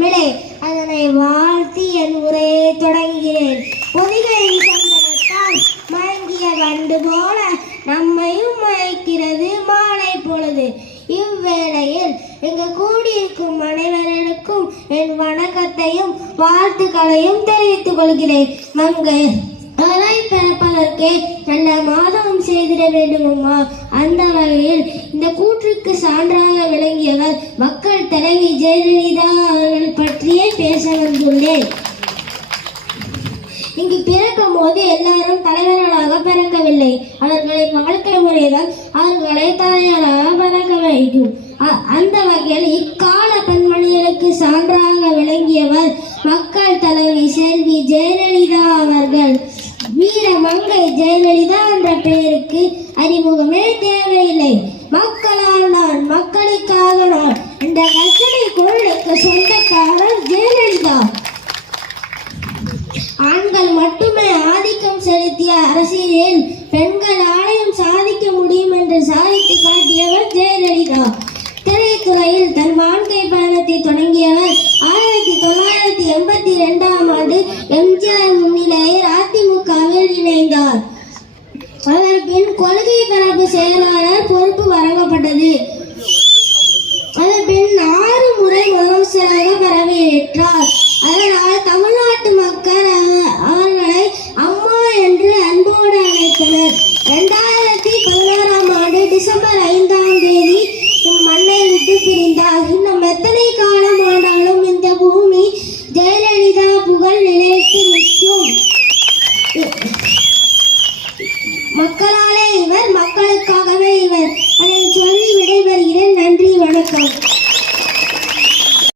அதனை வாழ்த்தி என் உரையை தொடங்குகிறேன். பொதிகையின் சந்தனத்தால் மயங்கிய வண்டு போல நம்மையும் மயக்கிறது மாலை பொழுது. இவ்வேளையில் இங்கு கூடியிருக்கும் அனைவருக்கும் என் வணக்கத்தையும் வாழ்த்துக்களையும் தெரிவித்துக் கொள்கிறேன். மங்கை அதை பிறப்பதற்கே நல்ல மாதம் செய்திட வேண்டுமா? அந்த வகையில் இந்த கூற்றுக்கு சான்றாக விளங்கியவர் மக்கள் தலைவி ஜெயலலிதா அவர்கள் பற்றியே பேச வந்துள்ளேன். இங்கு பிறக்கும் போது எல்லாரும் தலைவர்களாக பிறக்கவில்லை. அவர்களின் வாழ்க்கை முறைதான் அவர்களை தலைவராக பிறக்க வைக்கும். அந்த வகையில் இக்கால பெண்மணிகளுக்கு சான்றாக விளங்கியவர் மக்கள் தலைவி செல்வி ஜெயலலிதா அவர்கள். வீரமங்கை ஜெயலலிதா என்ற பெயருக்கு அறிமுகமே தேவையில்லை. மக்களால் நான், மக்களுக்காக நான் என்ற கட்டளை குரலுக்கு சொந்தக்காரர் ஜெயலலிதா. ஆண்கள் மட்டுமே ஆதிக்கம் செலுத்திய அரசியலில் பெண்களாலையும் சாதிக்க முடியும் என்று சாதித்து காட்டியவர் ஜெயலலிதா. திரைத்துறையில் தன் வாழ்க்கை பயணத்தை